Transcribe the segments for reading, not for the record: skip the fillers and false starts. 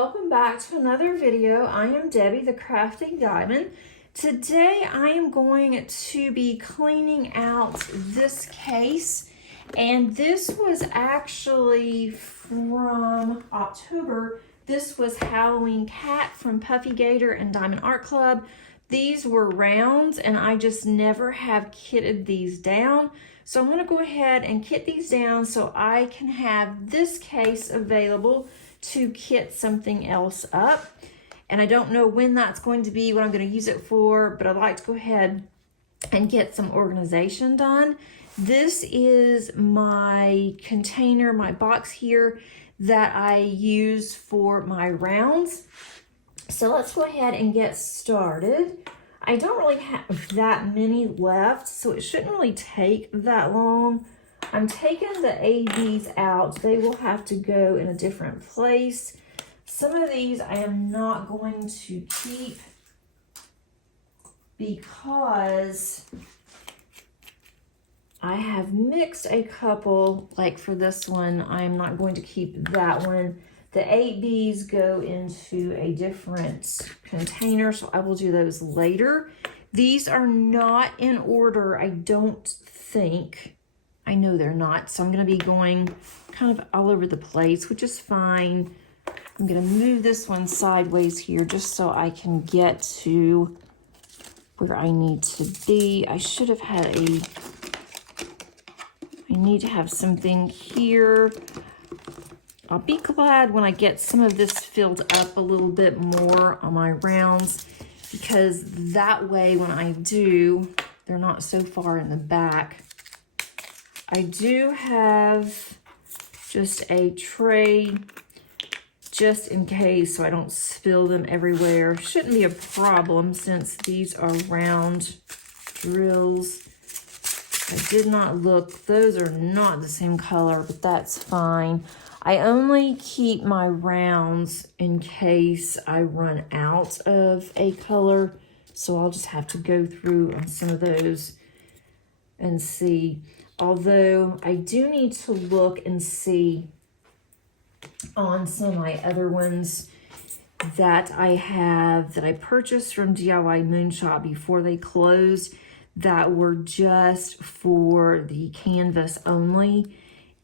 welcome back to another video. I am Debbie, the Crafty Diamond. Today I am going to be cleaning out this case, and this was actually from October. This was Halloween Cat from Puffy Gator and Diamond Art Club. These were rounds and I just never have kitted these down. So I'm going to go ahead and kit these down so I can have this case available to kit something else up. And I don't know when that's going to be, what I'm going to use it for, but I'd like to go ahead and get some organization done. This is my container, my box here that I use for my rounds. So let's go ahead and get started. I don't really have that many left, so it shouldn't really take that long. I'm taking the ABs out. They will have to go in a different place. Some of these I am not going to keep because I have mixed a couple. Like for this one, I'm not going to keep that one. The 8Bs go into a different container, so I will do those later. These are not in order, I don't think. I know they're not, so I'm going to be going kind of all over the place, which is fine. I'm going to move this one sideways here just so I can get to where I need to be. I should have had I need to have something here. I'll be glad when I get some of this filled up a little bit more on my rounds, because that way when I do, they're not so far in the back. I do have just a tray just in case so I don't spill them everywhere. Shouldn't be a problem since these are round drills. I did not look. Those are not the same color, but that's fine. I only keep my rounds in case I run out of a color. So I'll just have to go through on some of those and see. Although I do need to look and see on some of my other ones that I have, that I purchased from DIY Moonshop before they closed, that were just for the canvas only.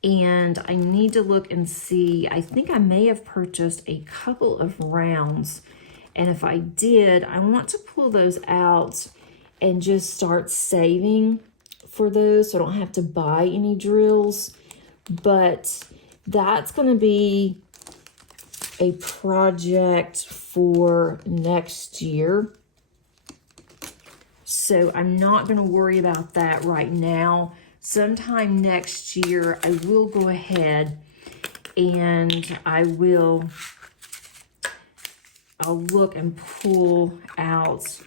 And I need to look and see. I think I may have purchased a couple of rounds. And if I did, I want to pull those out and just start saving for those so I don't have to buy any drills. But that's going to be a project for next year. So I'm not going to worry about that right now. Sometime next year, I will go ahead and I'll look and pull out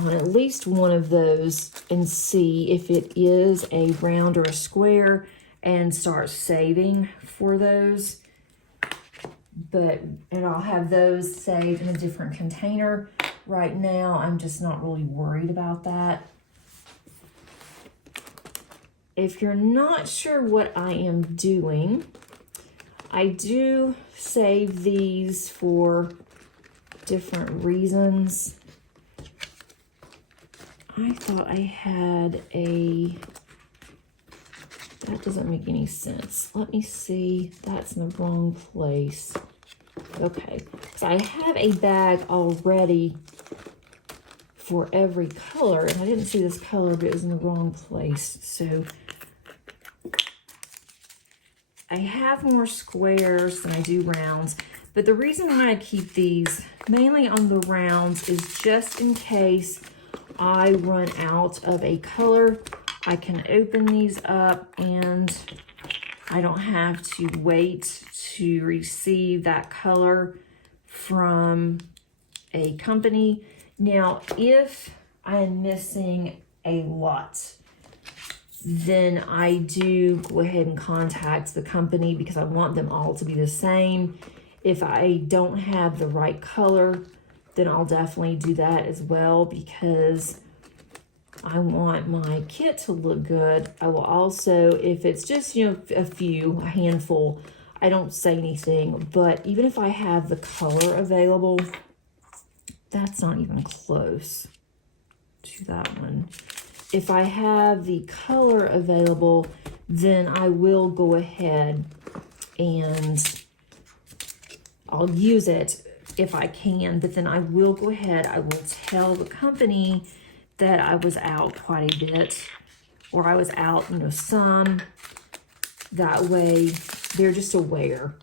on at least one of those and see if it is a round or a square and start saving for those. And I'll have those saved in a different container. Right now, I'm just not really worried about that. If you're not sure what I am doing, I do save these for different reasons. I thought I had that doesn't make any sense. Let me see, that's in the wrong place. Okay, so I have a bag already for every color, and I didn't see this color, but it was in the wrong place. So I have more squares than I do rounds, but the reason why I keep these mainly on the rounds is just in case I run out of a color. I can open these up and I don't have to wait to receive that color from a company. Now, if I am missing a lot, then I do go ahead and contact the company because I want them all to be the same. If I don't have the right color, then I'll definitely do that as well because I want my kit to look good. I will also, if it's just, a handful, I don't say anything, but even if I have the color available, that's not even close to that one. If I have the color available, then I will go ahead and I'll use it if I can, but then I will go ahead, I will tell the company that I was out quite a bit, or I was out, you know, some. That way they're just aware.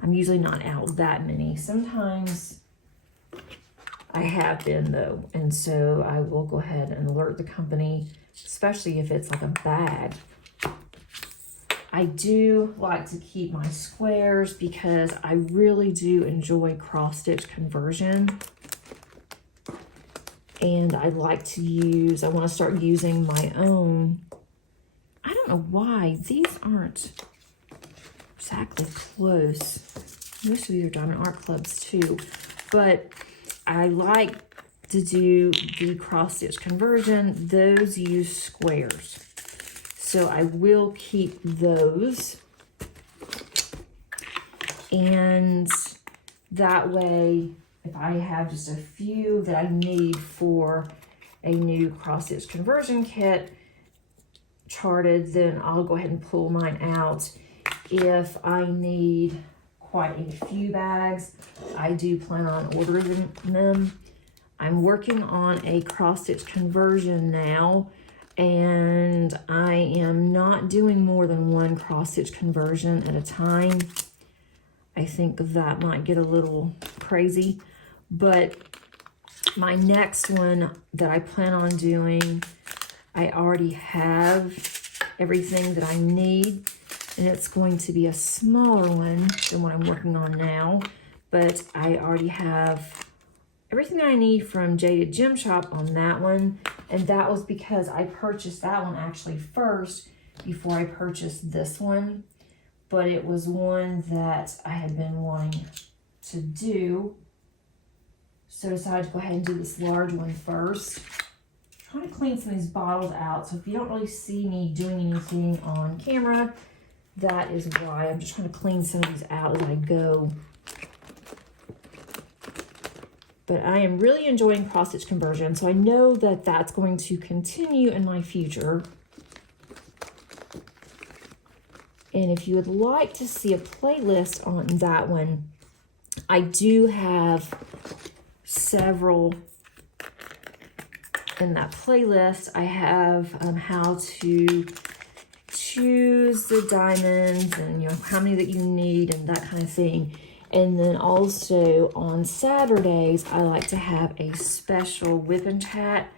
I'm usually not out that many. Sometimes I have been though, and so I will go ahead and alert the company, especially if it's like a bag. I do like to keep my squares because I really do enjoy cross-stitch conversion. And I like to use, I want to start using my own. I don't know why these aren't exactly close. Most of these are Diamond Art Clubs too. But I like to do the cross-stitch conversion. Those use squares. So I will keep those. And that way, if I have just a few that I need for a new cross-stitch conversion kit charted, then I'll go ahead and pull mine out. If I need quite a few bags, I do plan on ordering them. I'm working on a cross-stitch conversion now, and I am not doing more than one cross-stitch conversion at a time. I think that might get a little crazy, but my next one that I plan on doing, I already have everything that I need, and it's going to be a smaller one than what I'm working on now, but I already have everything that I need from Jaded Gem Shop on that one, and that was because I purchased that one actually first before I purchased this one, but it was one that I had been wanting to do, so I decided to go ahead and do this large one first. I'm trying to clean some of these bottles out, so if you don't really see me doing anything on camera, that is why. I'm just trying to clean some of these out as I go. But I am really enjoying cross-stitch conversion, so I know that that's going to continue in my future. And if you would like to see a playlist on that one, I do have several in that playlist. I have how to choose the diamonds and, you know, how many that you need and that kind of thing. And then also on Saturdays, I like to have a special whip and chat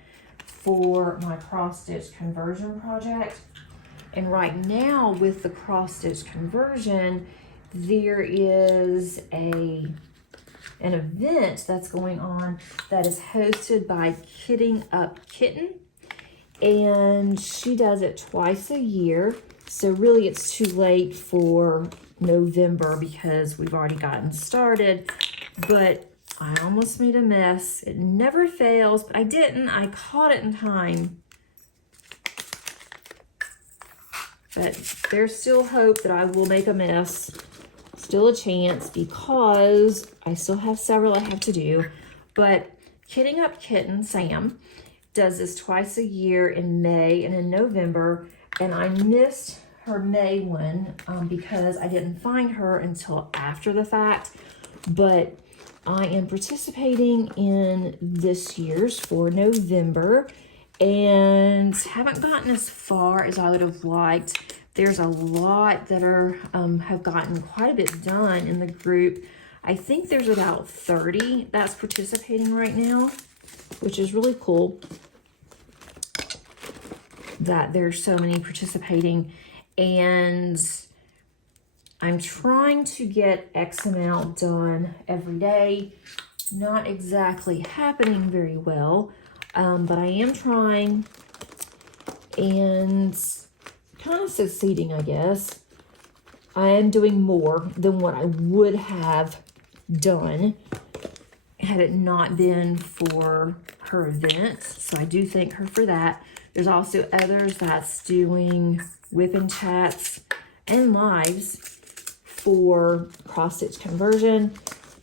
for my cross-stitch conversion project. And right now with the cross-stitch conversion, there is an event that's going on that is hosted by Kitting Up Kitten. And she does it twice a year. So really it's too late for November because we've already gotten started, but I almost made a mess. It never fails, but I didn't. I caught it in time. But there's still hope that I will make a mess. Still a chance because I still have several I have to do. But Kitting Up Kitten, Sam, does this twice a year in May and in November, and I missed her May one because I didn't find her until after the fact, but I am participating in this year's for November and haven't gotten as far as I would have liked. There's a lot that are have gotten quite a bit done in the group. I think there's about 30 that's participating right now, which is really cool that there's so many participating. And I'm trying to get X amount done every day. Not exactly happening very well, but I am trying and kind of succeeding, I guess. I am doing more than what I would have done had it not been for her event. So I do thank her for that. There's also others that's doing whip and chats and lives for cross-stitch conversion,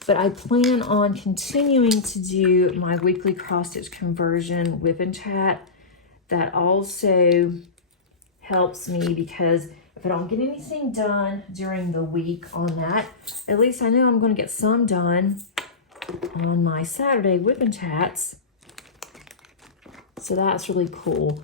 but I plan on continuing to do my weekly cross-stitch conversion whip and chat. That also helps me because if I don't get anything done during the week on that, at least I know I'm going to get some done on my Saturday whip and chats. So that's really cool.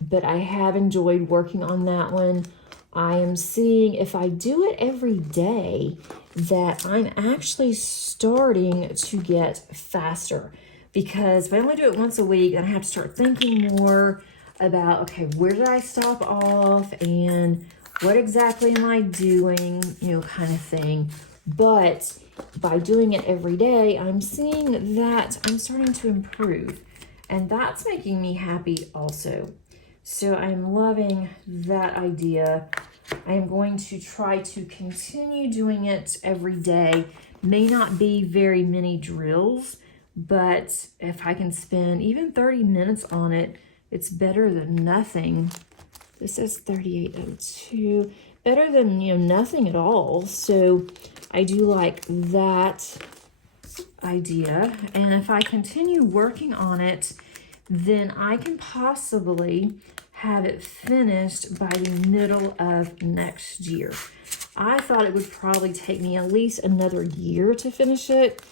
But I have enjoyed working on that one. I am seeing if I do it every day that I'm actually starting to get faster. Because if I only do it once a week, then I have to start thinking more about, okay, where did I stop off and what exactly am I doing, you know, kind of thing. But by doing it every day, I'm seeing that I'm starting to improve, and that's making me happy also. So I'm loving that idea. I am going to try to continue doing it every day. May not be very many drills, but if I can spend even 30 minutes on it, it's better than nothing. This is 3802. Better than, you know, nothing at all. So I do like that idea. And if I continue working on it, then I can possibly have it finished by the middle of next year. I thought it would probably take me at least another year to finish it,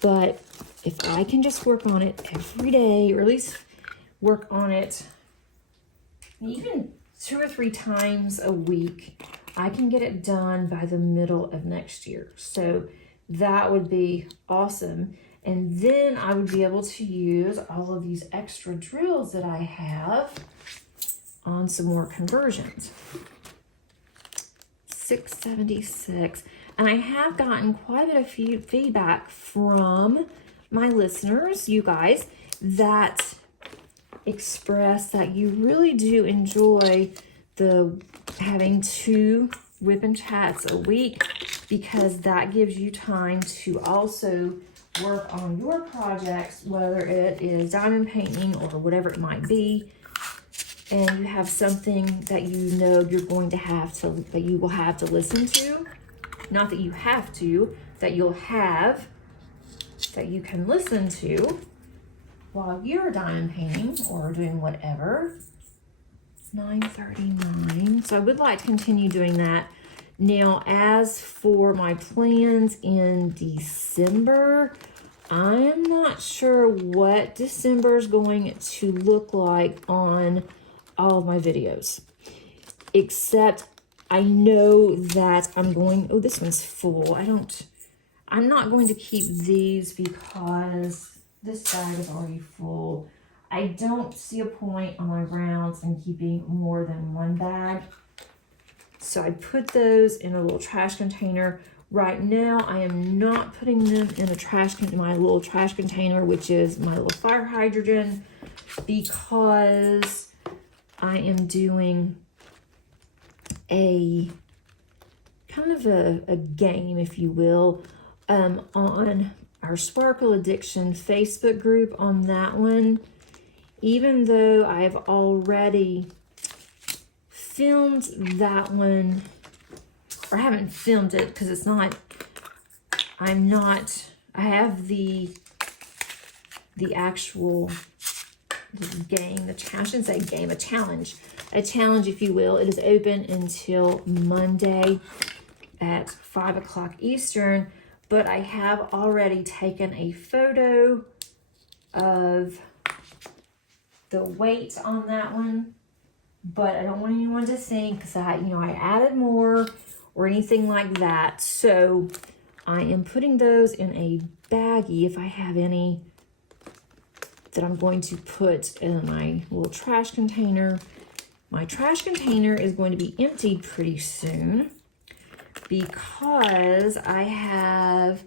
but if I can just work on it every day, or at least work on it even 2 or 3 times a week, I can get it done by the middle of next year. So that would be awesome. And then I would be able to use all of these extra drills that I have on some more conversions. 676. And I have gotten quite a bit of feedback from my listeners, you guys, that express that you really do enjoy the having 2 whip and chats a week, because that gives you time to also work on your projects, whether it is diamond painting or whatever it might be, and you have something that you know you're going to have to, that you will have to listen to, not that you have to, that you'll have, that you can listen to while you're diamond painting or doing whatever. 939. So I would like to continue doing that. Now, as for my plans in December, I am not sure what December is going to look like on all of my videos, except I know that I'm going, oh, this one's full. I'm not going to keep these because this bag is already full. I don't see a point on my rounds in keeping more than 1 bag. So I put those in a little trash container. Right now, I am not putting them in a my little trash container, which is my little fire hydrant, because I am doing a kind of a game, if you will, on our Sparkle Addiction Facebook group. On that one, even though I've already filmed that one, or haven't filmed it because it's not, I have the actual game, I shouldn't say game, a challenge, if you will. It is open until Monday at 5 o'clock Eastern, but I have already taken a photo of the weight on that one, but I don't want anyone to think that I added more or anything like that. So I am putting those in a baggie, if I have any, that I'm going to put in my little trash container. My trash container is going to be emptied pretty soon because I have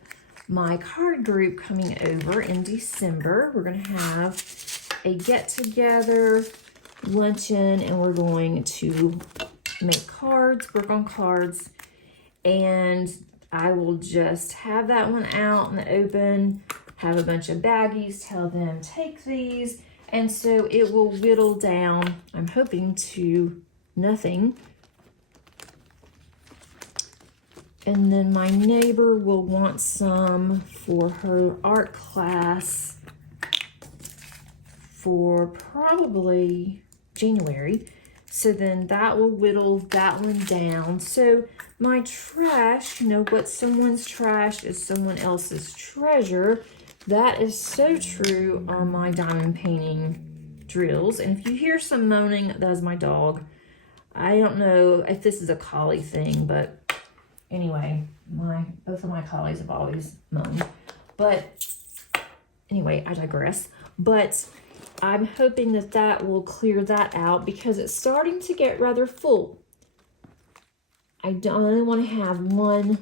my card group coming over in December. We're going to have a get-together luncheon, and we're going to make cards, work on cards, and I will just have that one out in the open, have a bunch of baggies, tell them take these, and so it will whittle down, I'm hoping, to nothing And then my neighbor will want some for her art class for probably January. So then that will whittle that one down. So my trash, you know, what someone's trash is someone else's treasure. That is so true on my diamond painting drills. And if you hear some moaning, that is my dog. I don't know if this is a collie thing, but anyway, both of my collies have always moaned. But anyway, I digress. But I'm hoping that that will clear that out because it's starting to get rather full. I only want to have one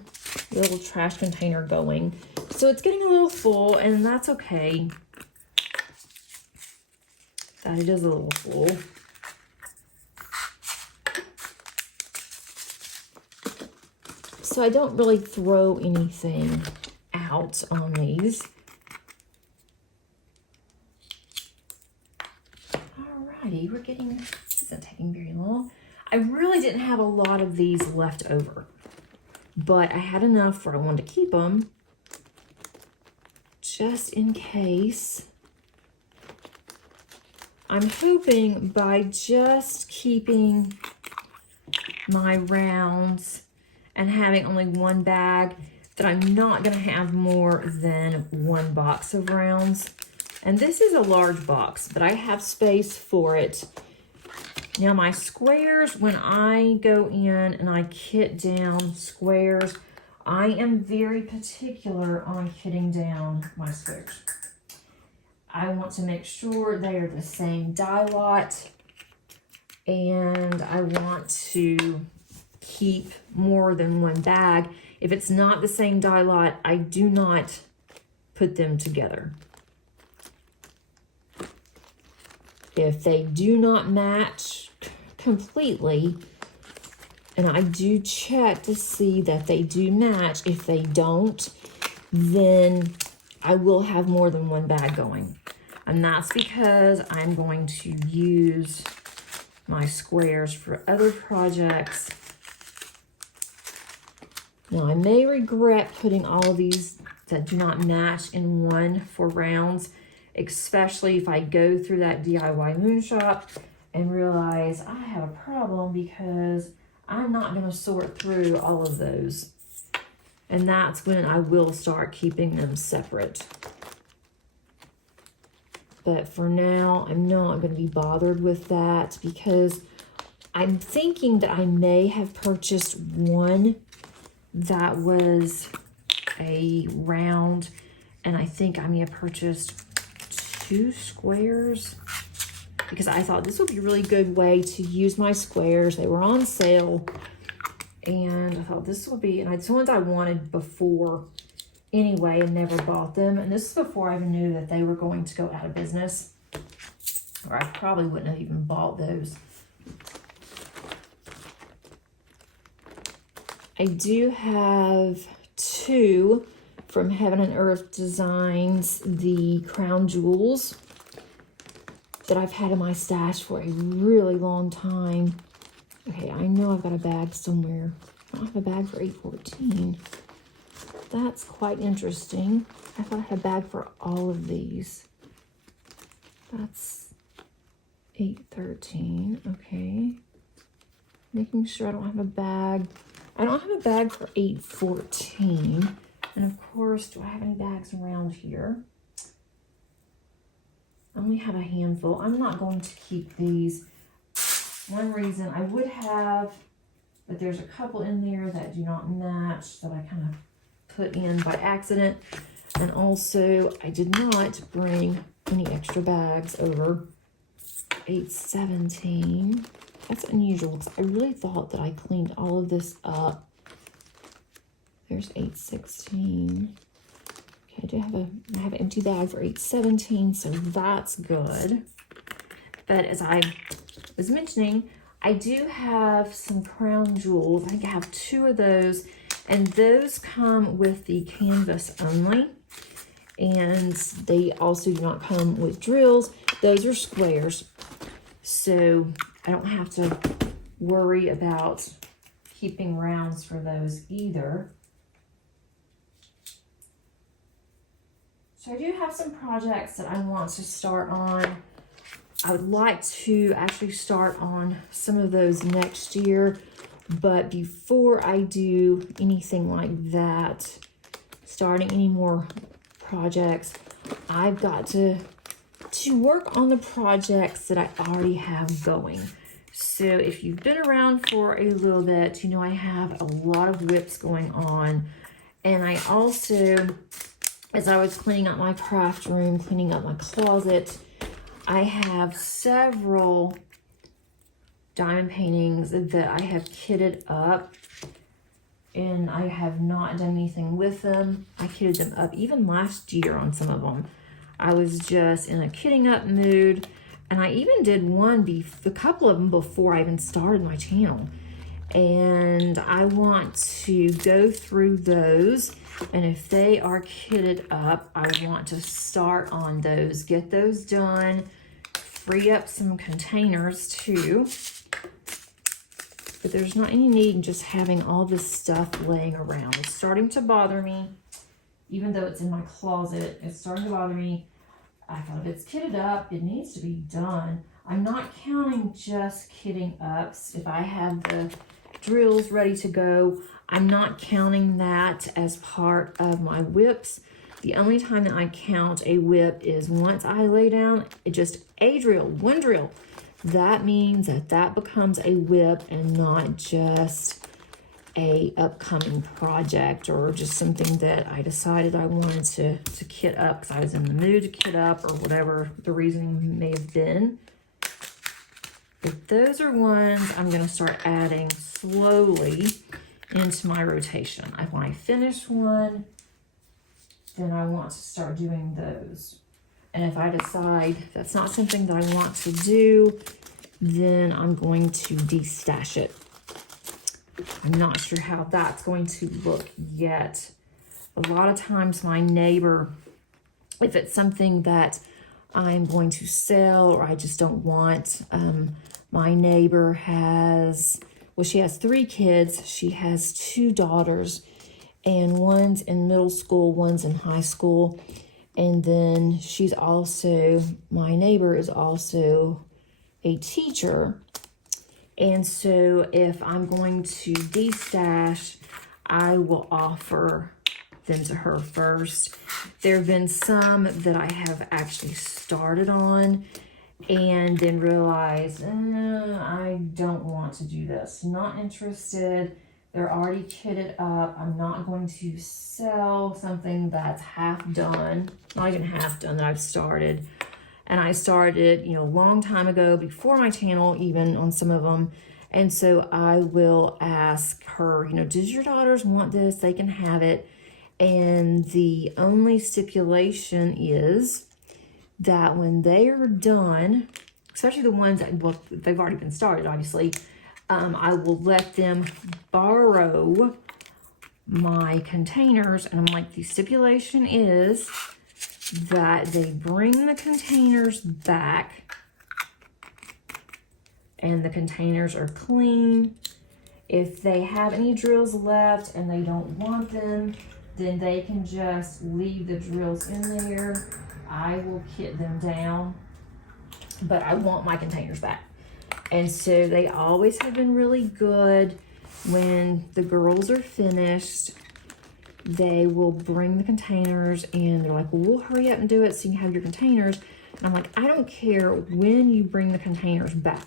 little trash container going. So it's getting a little full, and that's okay. That it is a little full. So I don't really throw anything out on these. Alrighty, this isn't taking very long. I really didn't have a lot of these left over, but I had enough where I wanted to keep them just in case. I'm hoping by just keeping my rounds and having only one bag that I'm not going to have more than one box of rounds. And this is a large box, but I have space for it. Now my squares, when I go in and I kit down squares, I am very particular on kitting down my squares. I want to make sure they are the same die lot, and I want to keep more than one bag. If it's not the same die lot, I do not put them together. If they do not match completely, and I do check to see that they do match. If they don't, then I will have more than one bag going. And that's because I'm going to use my squares for other projects. Now, I may regret putting all of these that do not match in one for rounds, especially if I go through that DIY moon shop and realize I have a problem because I'm not going to sort through all of those. And that's when I will start keeping them separate. But for now, I'm not going to be bothered with that because I'm thinking that I may have purchased one that was a round, and I think I may have purchased 2 squares because I thought this would be a really good way to use my squares. They were on sale, and I thought this would be, and it's the ones I wanted before anyway and never bought them. And this is before I even knew that they were going to go out of business, or I probably wouldn't have even bought those. I do have 2 from Heaven and Earth Designs, the crown jewels that I've had in my stash for a really long time. Okay, I know I've got a bag somewhere. I don't have a bag for 814. That's quite interesting. I thought I had a bag for all of these. That's 813, okay. Making sure I don't have a bag. I don't have a bag for 814. And of course, do I have any bags around here? I only have a handful. I'm not going to keep these. One reason I would have, but there's a couple in there that do not match that I kind of put in by accident. And also, I did not bring any extra bags over. 817. That's unusual because I really thought that I cleaned all of this up. There's 816. Okay, I have an empty bag for 817, so that's good. But as I was mentioning, I do have some crown jewels. I think I have 2 of those, and those come with the canvas only. And they also do not come with drills. Those are squares. So I don't have to worry about keeping rounds for those either. So I do have some projects that I want to start on. I would like to actually start on some of those next year, but before I do anything like that, starting any more projects, I've got to work on the projects that I already have going. So if you've been around for a little bit, you know I have a lot of whips going on. And I also, as I was cleaning up my craft room, cleaning up my closet, I have several diamond paintings that I have kitted up, and I have not done anything with them. I kitted them up even last year on some of them. I was just in a kitting up mood, and I even did a couple of them before I even started my channel. And I want to go through those, and if they are kitted up, I want to start on those, get those done, free up some containers too. But there's not any need in just having all this stuff laying around. It's starting to bother me, even though it's in my closet. It's starting to bother me. I thought if it's kitted up, it needs to be done. I'm not counting just kitting ups. If I have the drills ready to go, I'm not counting that as part of my whips. The only time that I count a whip is once I lay down just a drill, one drill. That means that becomes a whip and not just a upcoming project or just something that I decided I wanted to kit up because I was in the mood to kit up or whatever the reasoning may have been. But those are ones I'm going to start adding slowly into my rotation. When I finish one, then I want to start doing those. And if I decide that's not something that I want to do, then I'm going to destash it. I'm not sure how that's going to look yet. A lot of times my neighbor, if it's something that I'm going to sell or I just don't want, my neighbor she has 3 kids. She has 2 daughters, and one's in middle school, one's in high school. And then my neighbor is also a teacher. And so if I'm going to destash, I will offer them to her first. There have been some that I have actually started on and then realized, I don't want to do this. Not interested. They're already kitted up. I'm not going to sell something that's half done, not even half done that I've started. And I started, a long time ago, before my channel, even on some of them. And so I will ask her, does your daughters want this? They can have it. And the only stipulation is that when they are done, especially the ones that, they've already been started, obviously, I will let them borrow my containers. And I'm like, the stipulation is that they bring the containers back and the containers are clean. If they have any drills left and they don't want them, then they can just leave the drills in there. I will kit them down, but I want my containers back. And so they always have been really good. When the girls are finished, they will bring the containers and they're like, well, we'll hurry up and do it so you can have your containers. And I'm like, I don't care when you bring the containers back,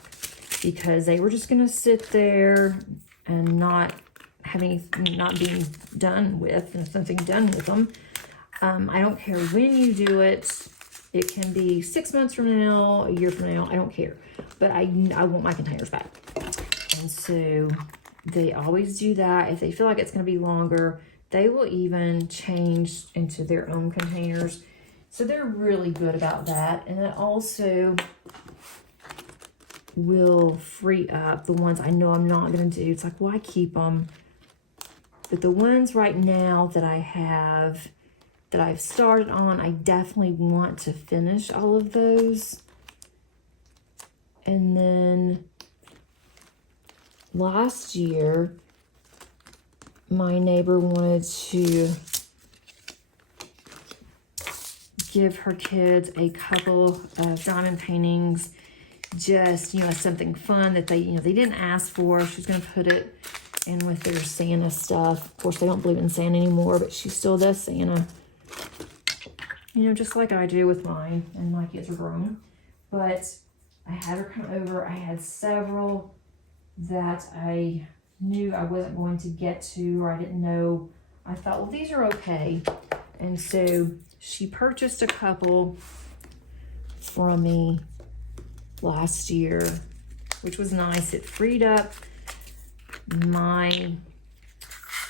because they were just going to sit there and not being done with, and something done with them. I don't care when you do it. It can be 6 months from now, a year from now, I don't care. But I want my containers back. And so they always do that. If they feel like it's going to be longer, they will even change into their own containers. So they're really good about that. And it also will free up the ones I know I'm not going to do. It's like, well, I keep them. But the ones right now that I have, that I've started on, I definitely want to finish all of those. And then last year, my neighbor wanted to give her kids a couple of diamond paintings, just, you know, something fun that they, you know, they didn't ask for. She's going to put it in with their Santa stuff. Of course, they don't believe in Santa anymore, but she still does Santa. You know, just like I do with mine, and my kids are grown. But I had her come over. I had several that I knew I wasn't going to get to, or I didn't know. I thought, well, these are okay. And so she purchased a couple from me last year, which was nice. It freed up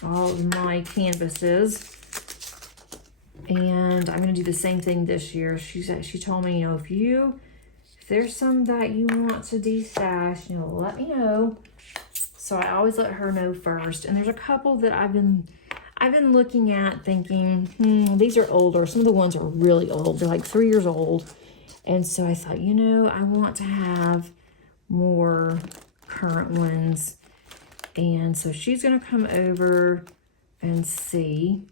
all of my canvases. And I'm going to do the same thing this year. She told me, you know, if there's some that you want to destash, you know, let me know. So I always let her know first. And there's a couple that I've been looking at thinking, these are older. Some of the ones are really old. They're like 3 years old. And so I thought, you know, I want to have more current ones. And so she's going to come over and see.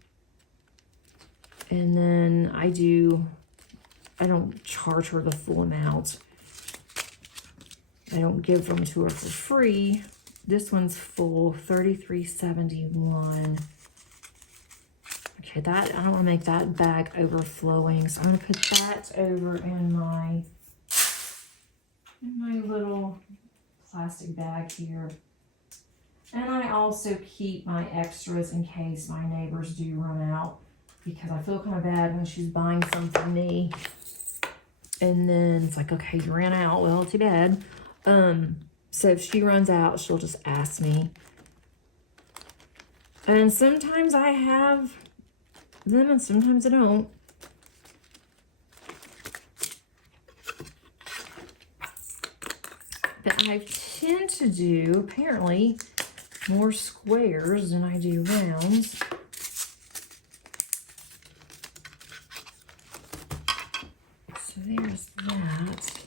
And then I don't charge her the full amount. I don't give them to her for free. This one's full, $33.71. Okay, I don't want to make that bag overflowing, so I'm going to put that over in my little plastic bag here. And I also keep my extras in case my neighbors do run out, because I feel kind of bad when she's buying some for me and then it's like, okay, you ran out. Well, too bad. So if she runs out, she'll just ask me. And sometimes I have them and sometimes I don't. But I tend to do, apparently, more squares than I do rounds. So there's that.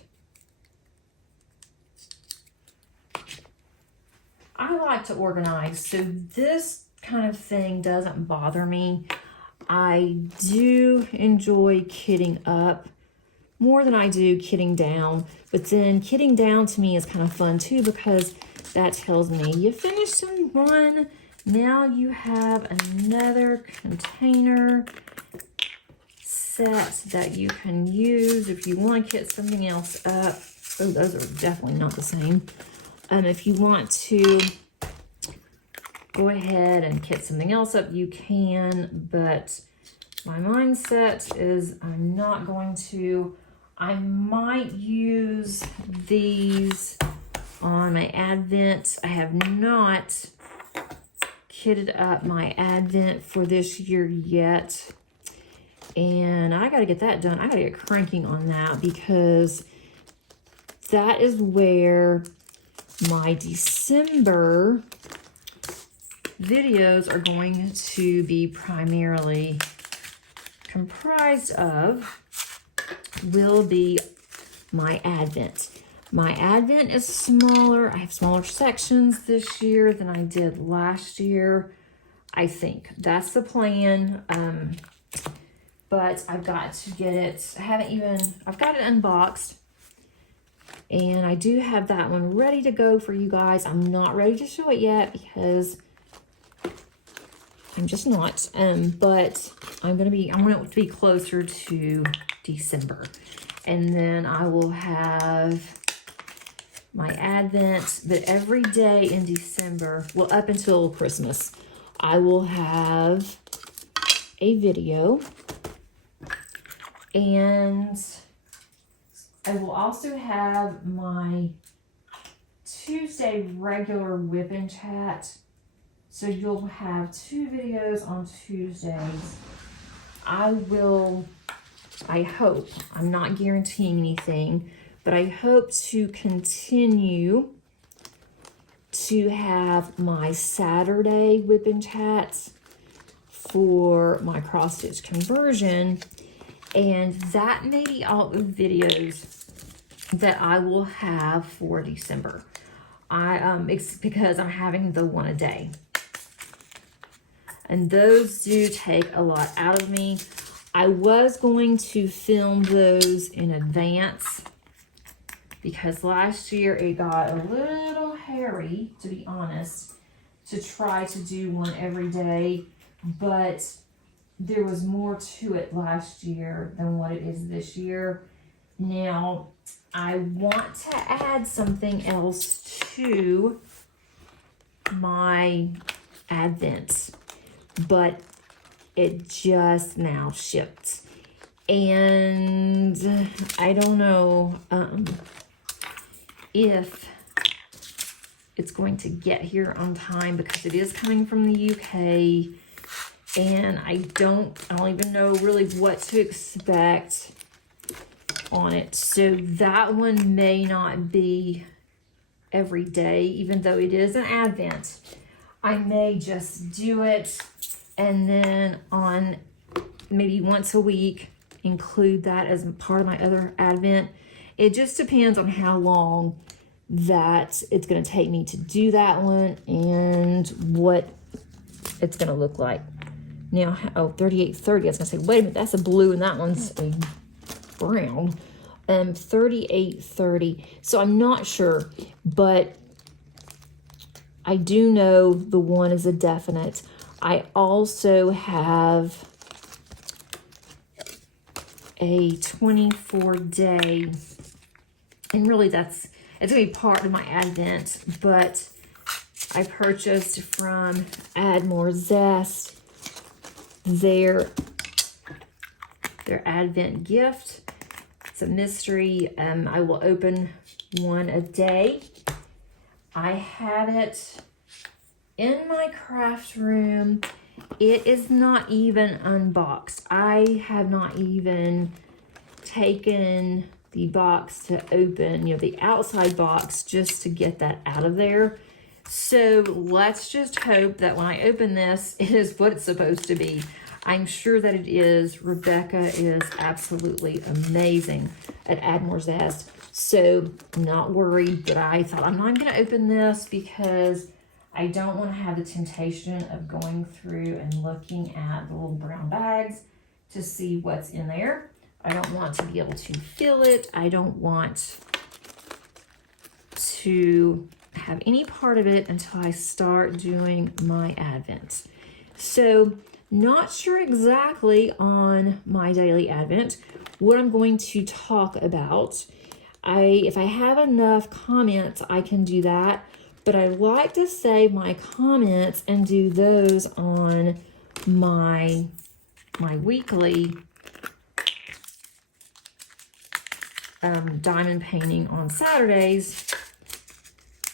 I like to organize, so this kind of thing doesn't bother me. I do enjoy kitting up more than I do kitting down, but then kitting down to me is kind of fun too, because that tells me you finished in one, now you have another container set that you can use if you want to kit something else up. Oh, those are definitely not the same. If you want to go ahead and kit something else up, you can, but my mindset is I'm not going to. I might use these on my Advent. I have not kitted up my Advent for this year yet, and I got to get that done. I got to get cranking on that, because that is where my December videos are going to be primarily comprised of, will be my Advent. My Advent is smaller. I have smaller sections this year than I did last year. I think that's the plan. But I've got to get it. I've got it unboxed. And I do have that one ready to go for you guys. I'm not ready to show it yet because I'm just not. But I want it to be closer to December. And then I will have my Advent, but every day in December, well, up until Christmas, I will have a video. And I will also have my Tuesday regular whip and chat. So you'll have 2 videos on Tuesdays. I hope, I'm not guaranteeing anything, but I hope to continue to have my Saturday whip and chats for my cross stitch conversion. And that may be all the videos that I will have for December. It's because I'm having the one a day. And those do take a lot out of me. I was going to film those in advance because last year it got a little hairy, to be honest, to try to do one every day, but there was more to it last year than what it is this year. Now, I want to add something else to my Advent, but it just now shipped. And I don't know if it's going to get here on time because it is coming from the UK. And I don't even know really what to expect on it. So that one may not be every day, even though it is an Advent. I may just do it and then on maybe once a week include that as part of my other Advent. It just depends on how long that it's going to take me to do that one and what it's going to look like. Now, oh, 3830, I was going to say, wait a minute, that's a blue and that one's a brown. 3830, so I'm not sure, but I do know the one is a definite. I also have a 24-day, and really it's going to be part of my Advent, but I purchased from Add More Zest their Advent gift. It's a mystery. I will open one a day. I have it in my craft room. It is not even unboxed. I have not even taken the box to open, the outside box, just to get that out of there. So let's just hope that when I open this, it is what it's supposed to be. I'm sure that it is. Rebecca is absolutely amazing at Add More Zest. So not worried, but I thought I'm not going to open this because I don't want to have the temptation of going through and looking at the little brown bags to see what's in there. I don't want to be able to feel it. I don't want to have any part of it until I start doing my Advent. So not sure exactly on my daily Advent what I'm going to talk about. If I have enough comments, I can do that, but I like to save my comments and do those on my weekly diamond painting on Saturdays.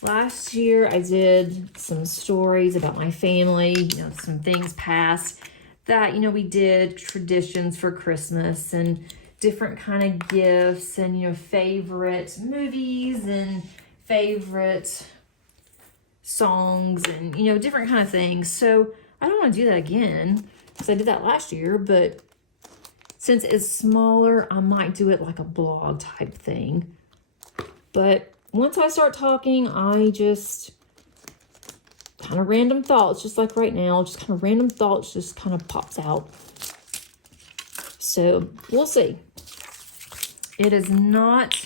Last year, I did some stories about my family, some things past that, we did traditions for Christmas and different kind of gifts and, favorite movies and favorite songs and, different kind of things. So I don't want to do that again because I did that last year, but since it's smaller, I might do it like a blog type thing. But once I start talking, I just kind of random thoughts, just like right now, just kind of random thoughts just kind of pops out. So we'll see. It is not,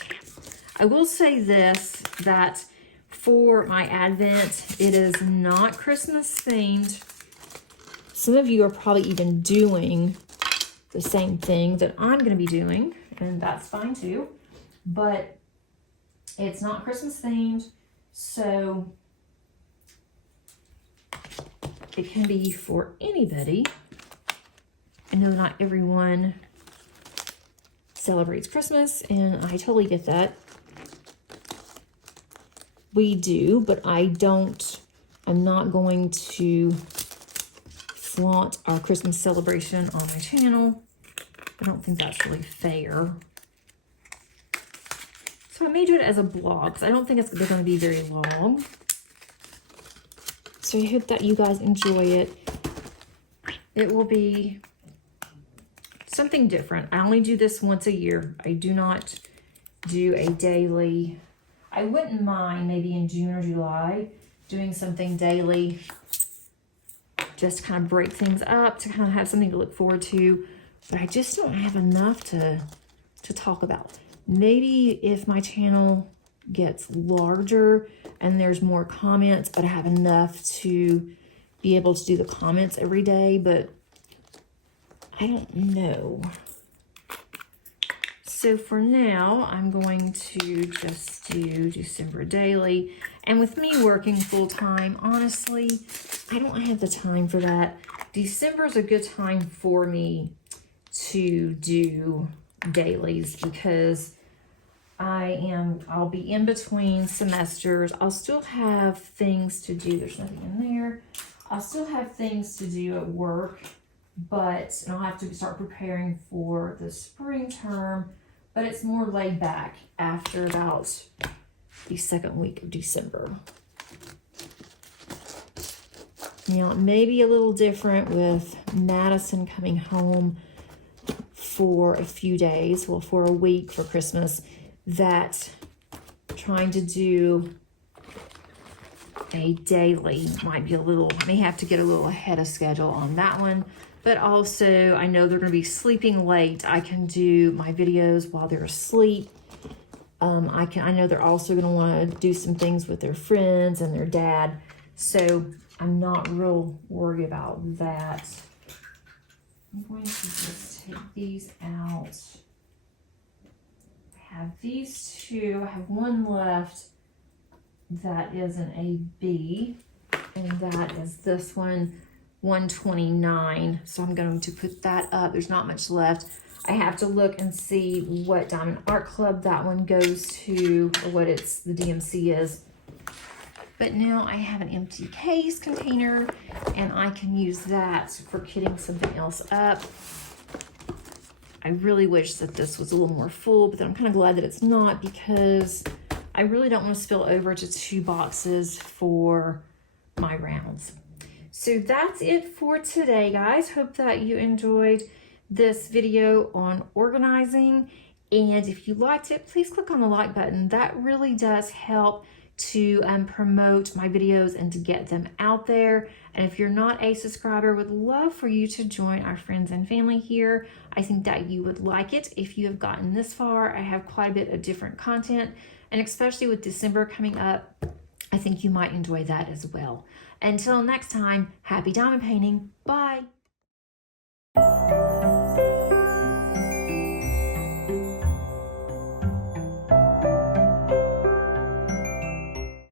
I will say this, that for my Advent, it is not Christmas themed. Some of you are probably even doing the same thing that I'm going to be doing, and that's fine too. But it's not Christmas themed, so it can be for anybody. I know not everyone celebrates Christmas, and I totally get that. We do, but I'm not going to flaunt our Christmas celebration on my channel. I don't think that's really fair. So I may do it as a blog because I don't think they're going to be very long. So I hope that you guys enjoy it. It will be something different. I only do this once a year. I do not do a daily. I wouldn't mind maybe in June or July doing something daily just to kind of break things up, to kind of have something to look forward to. But I just don't have enough to talk about. Maybe if my channel gets larger and there's more comments, I'd have enough to be able to do the comments every day, but I don't know. So for now, I'm going to just do December daily. And with me working full time, honestly, I don't have the time for that. December is a good time for me to do dailies because I'll be in between semesters. I'll still have things to do. There's nothing in there. I'll still have things to do at work, but I'll have to start preparing for the spring term, but it's more laid back after about the second week of December. Now, it may be a little different with Madison coming home for a few days, well, for a week for Christmas, that trying to do a daily might be a little, I may have to get a little ahead of schedule on that one. But also, I know they're going to be sleeping late. I can do my videos while they're asleep. I know they're also going to want to do some things with their friends and their dad. So I'm not real worried about that. I'm going to just take these out. I have these two. I have one left that is an AB, and that is this one, 129. So I'm going to put that up. There's not much left. I have to look and see what Diamond Art Club that one goes to, or what the DMC is. But now I have an empty case container, and I can use that for kitting something else up. I really wish that this was a little more full, but then I'm kind of glad that it's not, because I really don't want to spill over to 2 boxes for my rounds. So that's it for today, guys. Hope that you enjoyed this video on organizing. And if you liked it, please click on the like button. That really does help to promote my videos and to get them out there. And if you're not a subscriber, would love for you to join our friends and family here. I think that you would like it if you have gotten this far. I have quite a bit of different content, and especially with December coming up, I think you might enjoy that as well. Until next time, happy diamond painting. Bye.